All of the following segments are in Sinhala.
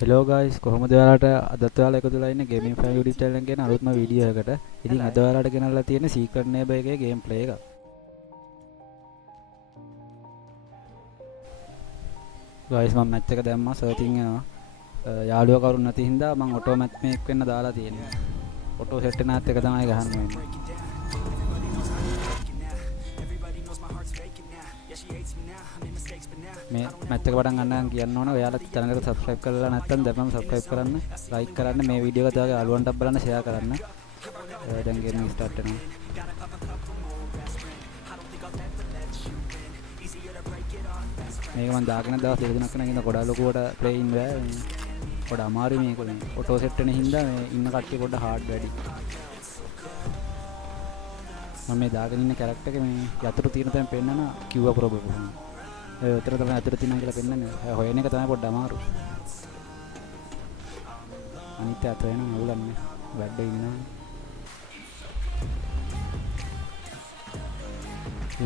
හෙලෝ ගයිස් කොහොමද ඔයාලට අදත් ඔයාලා එකතු වෙලා ඉන්නේ ගේමින් ෆෑන් YouTube channel එකේ කියන අලුත්ම වීඩියෝ එකකට. ඉතින් අද ඔයාලට ගෙනල්ලා තියෙන්නේ Secret Neighbor එකේ ගේම් ප්ලේ එක. ගයිස් මම මැච් එක දැම්මා සර්චින් යනවා. යාළුවා කවුරුත් නැති හින්දා මම ඔටෝ මැච් මේක් වෙන්න දාලා තියෙනවා. ඔටෝ සෙට් එකනත් එක තමයි ගහන්න වෙන්නේ. මේ මැච් එක පටන් ගන්න කියන්න ඕන ඔයාලා channel එක subscribe කරලා නැත්නම් දැන්ම subscribe කරන්න, like කරන්න, මේ වීඩියෝ එක තව යාළුවන්ටත් බලන්න share කරන්න. දැන් ගේම් start වෙනවා. මේක මම දාගෙන දවස් දෙක තුනක් වෙනකන් ඉන්න ගොඩාක් ලොකුවට play ඉන්න බෑ. ගොඩ අමාරුයි මේක වලින්. ඔටෝ සෙට් වෙන හින්දා මේ ඉන්න කට්ටිය පොඩ්ඩ hard වැඩි. මම මේ දාගෙන ඉන්න character එක මේ යතුරු තියෙන තැන පෙන්නන කිව්වා ප්‍රොබබල්. ඒ උතර තමයි අතර තියෙනවා කියලා පෙන්නන්නේ. හොයන එක තමයි පොඩ්ඩ අමාරු. අනිත් අත වෙන නවුලන්නේ. වැඩ ඉන්නවා.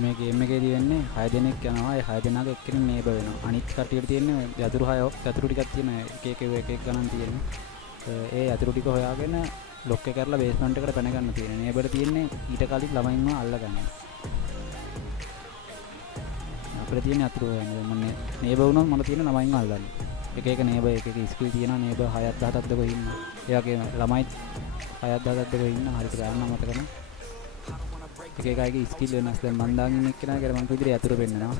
මේ ගේම් එකේදී වෙන්නේ 6 දෙනෙක් යනවා. ඒ 6 දෙනාගේ එක්කෙනෙක් නේබර් වෙනවා. අනිත් කට්ටියට තියෙන්නේ යතුරු 6 යතුරු ටිකක් තියෙන එක එක ගණන් තියෙනවා. ඒ යතුරු ටික හොයාගෙන ලොක් එක කරලා බේස්මන්ට් එකට පැන ගන්න තියෙනවා. නේබර් තියෙන්නේ ඊට කලින් ළමයින්ව අල්ල ගන්න. අපිට තියෙන අතුරු හොයන්නේ මම නේබර් වුණොත් මට තියෙන ළමයින්ව අල්ලන්න. එක එක නේබර් එක එක ස්කිල් තියෙනවා. නේබර් 6ක් 10ක් දක ඉන්නවා. ඒ වගේම ළමයි 6ක් 10ක් දක ඉන්නවා. හරියට ගන්න මතක නැහැ. එක එක අයගේ ස්කිල් වෙනස්. දැන් මන් දාගෙන ඉන්න කෙනා කියලා මම ඉදිරිය අතුරු පෙන්නනවා.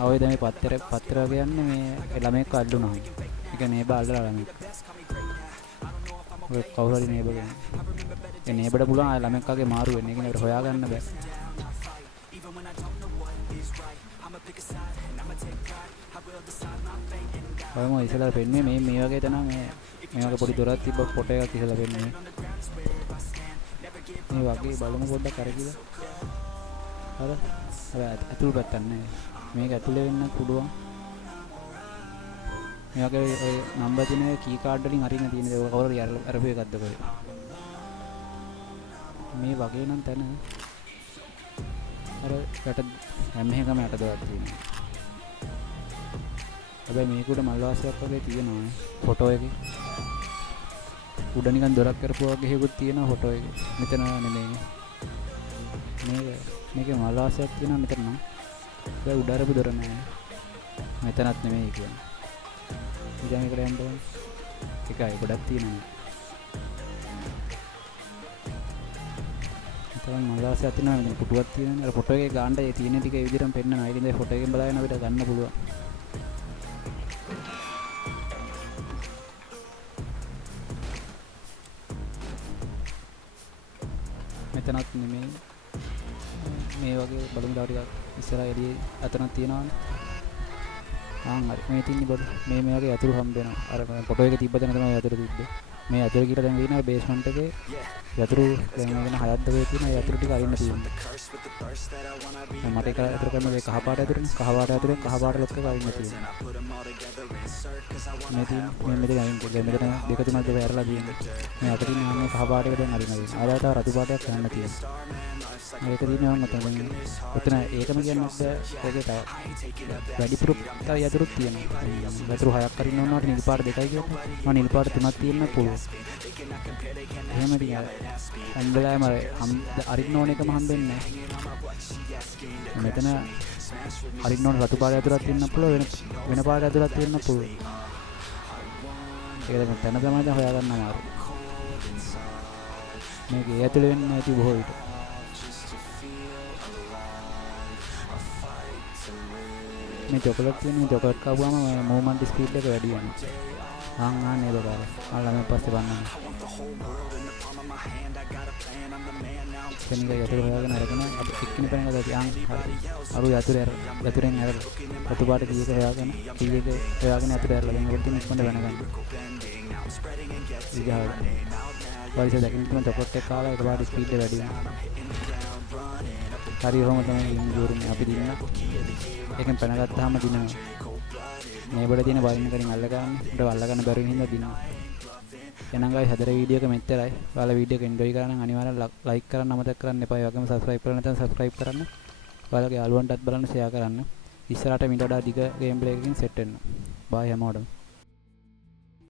ආවයි දැන් මේ පත්තර වගේ යන්නේ මේ ළමෙක් අල්ලුණා. ඒක නේබර් අල්ලලා ළමෙක්. ඔය කවුරු හරි නේබර් කෙනෙක්. ඒ නේබර්ට පුළුවන් ආය ළමෙක් වගේ මාරු වෙන්න. ඒක නේබර් හොයාගන්න බෑ. ඔයම ඉස්සලා පෙන්නේ මේ වගේ තන මේ වගේ පොඩි දොරක් තිබ්බ ෆොටෝ එකක් ඉස්සලා පෙන්නේ. මේ වගේ බලමු පොඩ්ඩක් අරගිලා. අර ඇතුළු පැත්තක් නෑ. මේක ඇතුලේ වෙන්න පුළුවන්. මේ වගේ ඔය නම්බර් තියෙන කී කාඩ් වලින් අරින්න තියෙන දේ කවුරු හරි අරපු එකක්ද කොහෙද? මේ වගේ නම් තැන අර යට හැම එකම යට දොරක් තියෙනවා. හැබැයි මේකට මල් වාසයක් වගේ තියෙනවා ෆොටෝ එකේ. උඩ නිකන් දොරක් කරපුවා වගේ හේකුත් තියෙනවා ෆොටෝ එකේ. මෙතන නෙමෙයි. මේකේ මල් වාසයක් තියෙනවා මෙතන නම්. ඒ උඩ අරපු දොර නෑ. මෙතනත් නෙමෙයි කියන්නේ. ඉතින් මේකට යන්න ඕන. එකයි ගොඩක් තියෙනවා. මෙතන මල් වාසයක් තියෙනවා මෙතන පුටුවක් තියෙනවා. අර ෆොටෝ එකේ ගාන්න ඒ තියෙන ටික ඒ විදිහටම පෙන්නනවා. ඒකෙන්ද ෆොටෝ එකෙන් බලාගෙන අපිට ගන්න පුළුවන්. මෙතනත් නෙමෙයි මේ වගේ බලමු තව ටිකක් ඉස්සරහා එළියේ අතනක් තියෙනවානේ හරි මේ තින්නේ බඩ මේ වගේ යතුරු හම්බ වෙනවා අර ෆොටෝ එකේ තිබ්බ තැන තමයි යතුරු තිබ්බේ මේ යතුරු කියලා දැන් තියෙනවා බේස්මන්ට් එකේ යතුරු දැන් මේකන 6ක් දගේ තියෙනවා යතුරු ටික අරින්න තියෙනවා මට එක යතුරු කරන මේ කහ පාට යතුරුනේ කහ පාට යතුරුෙන් කහ පාට ලොක් එක අරින්න තියෙනවා මේ තියෙන්නේ මෙතන අයින් කරලා මෙතන දෙක තුනක් දෙක ඇරලා තියෙනවා මේ අතරින් ආන්නේ කහ පාට එක දැන් අරින්න තියෙනවා ආයෙත් තව රතු පාටයක් ගන්න තියෙනවා මේක තියෙනවා මතන ඔතන ඒකම කියන්නේ ඕකේ තව වැඩිපුර තව යතුරුත් තියෙනවා යතුරු 6ක් අරින්න ඕනවට නිල් පාට දෙකයි කියනවා මම නිල් පාට තුනක් තියෙන්න පුළුවන් එහෙම දිහා අම්බලෑම අරින්න ඕන එකම හම්බෙන්නේ නැහැ මෙතන අරින්න ඕන රතු පාට යතුරක් තියෙන්න පුළුවන් වෙන පාට යතුරක් තියෙන්න පුළුවන් ඒක දැන් තැන තමයි දැන් හොයාගන්න අමාරු මේක ඒ ඇතුලේ වෙන්නේ නැති බොහෝ විට මේ චොකලට් තියෙන මේ චොකලට් කාපුවාම මූවමන්ට් ස්පීඩ් එක වැඩි වෙනවා ආන්නේ බබාල අල්ලම පස්සේ බලන්න කෙනෙක් යතුරු හොයාගෙන අරගෙන අපි එක්කින පැන ගත්තා අරු යතුරෙන් අර රතු පාට කීයක හොයාගෙන යතුරු ඇරලා දැන් ඔතන ඉක්මනට වෙන ගන්න ඉතින් පරිසර දැකින් තමයි චොකලට් එක කාලා ඒක පාට ස්පීඩ් එක වැඩි වෙනවා හරි ඔහොම තමයි ඉන්නේ අපි දින්න ඒකෙන් පැන ගත්තාම දිනනවා මේ බඩ තියෙන බයින් එකෙන් අල්ල ගන්න උඩ අල්ල ගන්න බැරි හින්දා දිනනවා එහෙනම් ගායි හදර වීඩියෝ එක මෙච්චරයි ඔයාලා වීඩියෝ එක එන්ජොයි කරා නම් අනිවාර්යෙන් ලයික් කරන්න අමතක කරන්න එපා ඒ වගේම සබ්ස්ක්‍රයිබ් කරලා නැත්නම් සබ්ස්ක්‍රයිබ් කරන්න ඔයාලගේ යාළුවන්ටත් බලන්න ෂෙයා කරන්න ඉස්සරහට මීට වඩා දිග ගේම් ප්ලේ එකකින් සෙට් වෙන්න බයි හැමෝටම